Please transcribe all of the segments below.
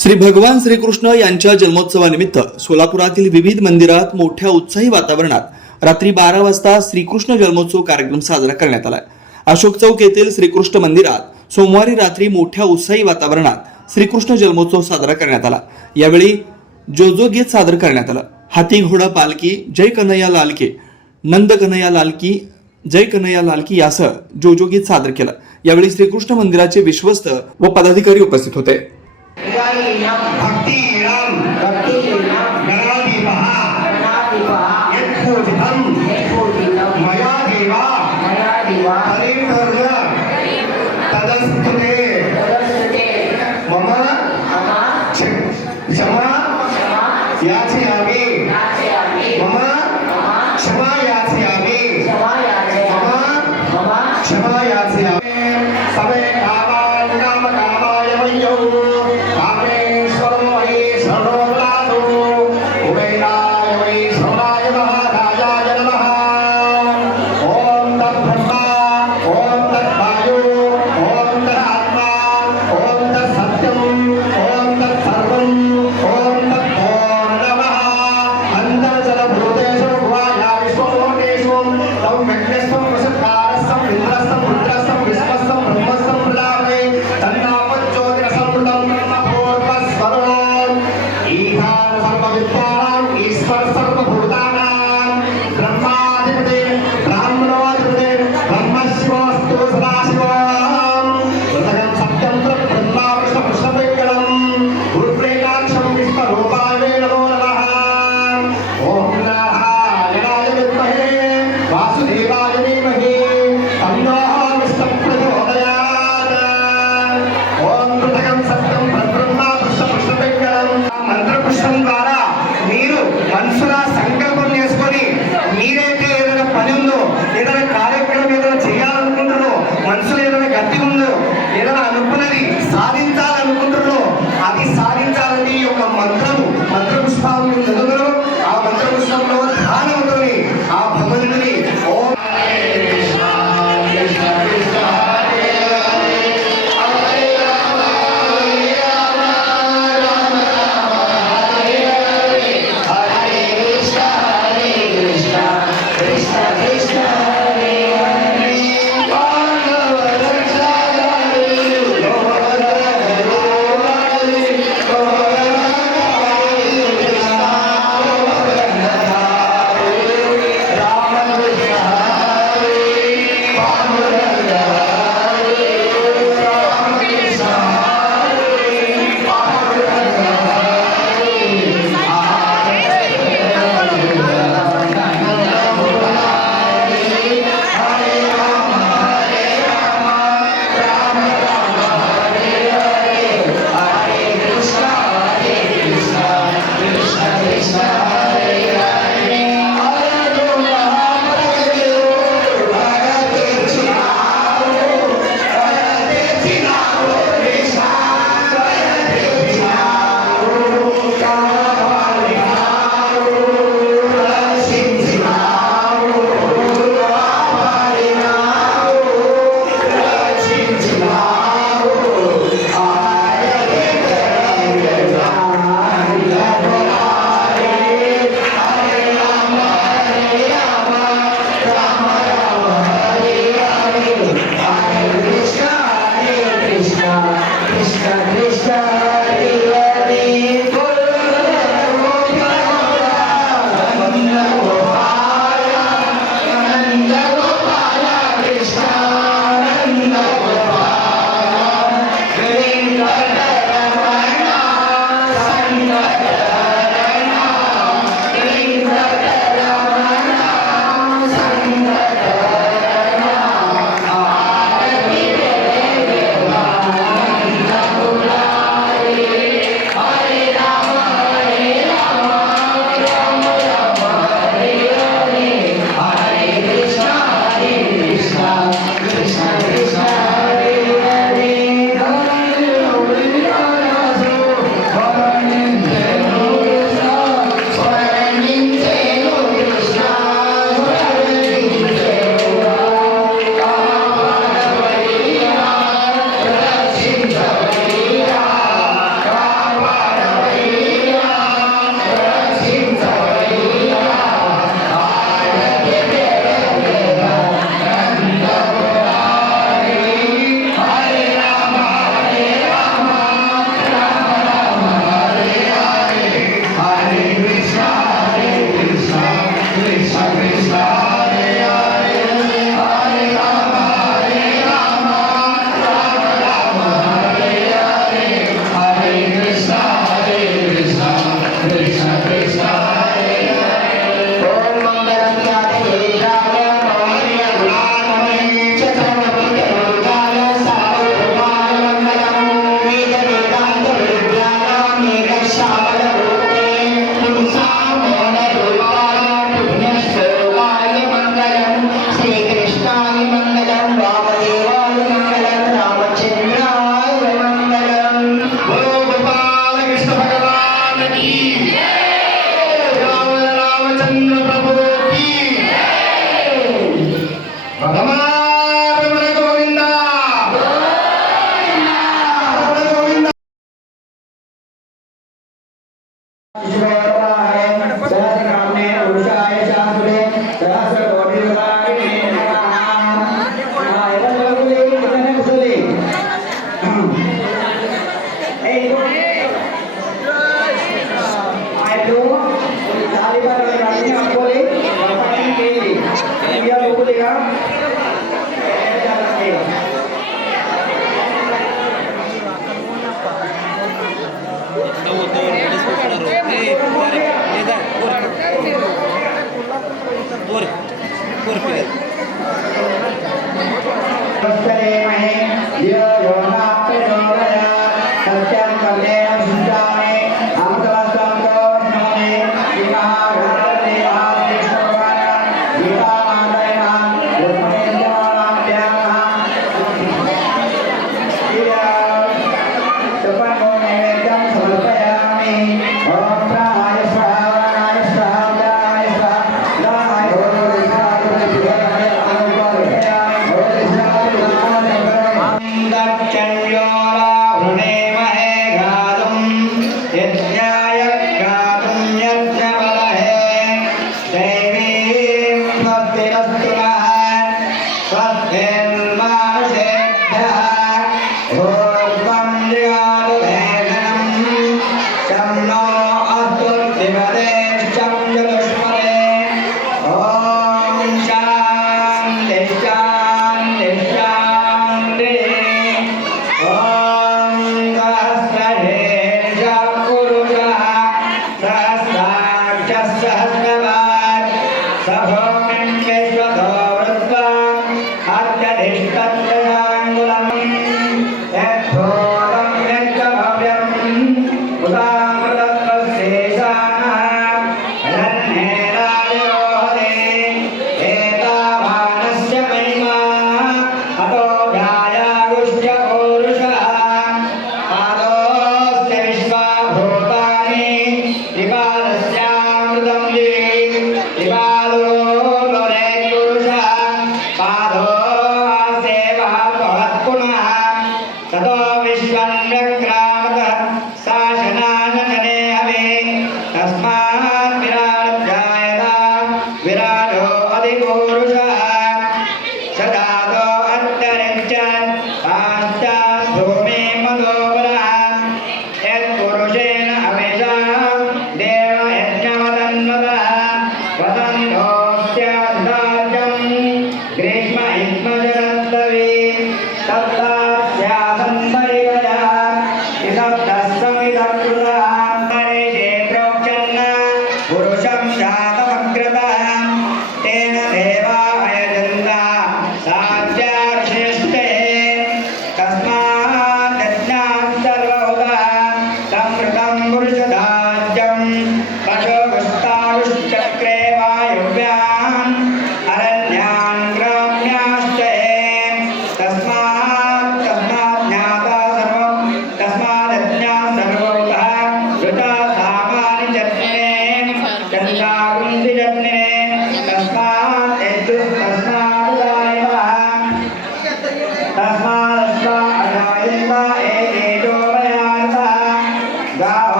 श्री भगवान श्रीकृष्ण यांच्या जन्मोत्सवानिमित्त सोलापुरातील विविध मंदिरात मोठ्या उत्साही वातावरणात रात्री 12 वाजता श्रीकृष्ण जन्मोत्सव कार्यक्रम साजरा करण्यात आला। अशोक चौक येथील श्रीकृष्ण मंदिरात सोमवारी रात्री मोठ्या उत्साही वातावरणात श्रीकृष्ण जन्मोत्सव साजरा करण्यात आला। यावेळी जोजो गीत सादर करण्यात आलं। हाती घोडा पालकी, जय कन्हैया लाल की, नंद कन्हैया लाल की, जय कन्हैया लाल की यासह जोजो गीत सादर केलं। यावेळी श्रीकृष्ण मंदिराचे विश्वस्त व पदाधिकारी उपस्थित होते।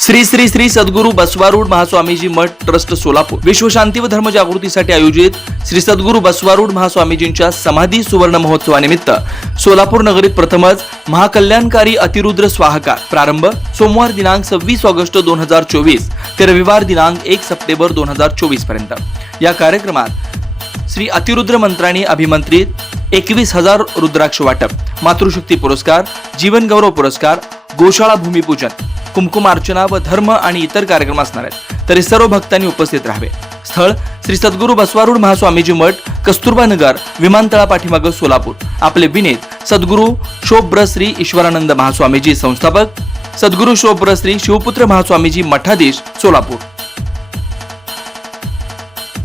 श्री श्री श्री सद्गुरू बसवारूढ महास्वामीजी मठ ट्रस्ट सोलापूर विश्व शांती व धर्म जागृतीसाठी आयोजित श्री सद्गुरू बसवारूढ महास्वामीजींच्या समाधी सुवर्ण महोत्सवानिमित्त सोलापूर नगरीत प्रथमच महाकल्याणकारी अतिरुद्र स्वाहकार प्रारंभ सोमवार दिनांक 26 ऑगस्ट 2024 ते रविवार दिनांक 1 सप्टेंबर 2024 पर्यंत। या कार्यक्रमात श्री अतिरुद्र मंत्रांनी अभिमंत्रित 21,000 रुद्राक्ष वाटप, मातृशक्ती पुरस्कार, जीवन गौरव पुरस्कार, गोशाळा भूमिपूजन, कुमकुमार्चना व धर्म आणि इतर कार्यक्रम असणार आहेत, तरी सर्व भक्तांनी उपस्थित राहावे। स्थळ श्री सद्गुरू बसवारूढ महास्वामीजी मठ, कस्तुरबा नगर, विमानतळा पाठीमागे सोलापूर। आपले विनीत सद्गुरू शोभ्रश्री ईश्वरानंद महास्वामीजी संस्थापक, सद्गुरू शोभ्रश्री शिवपुत्र महास्वामीजी मठाधीश सोलापूर।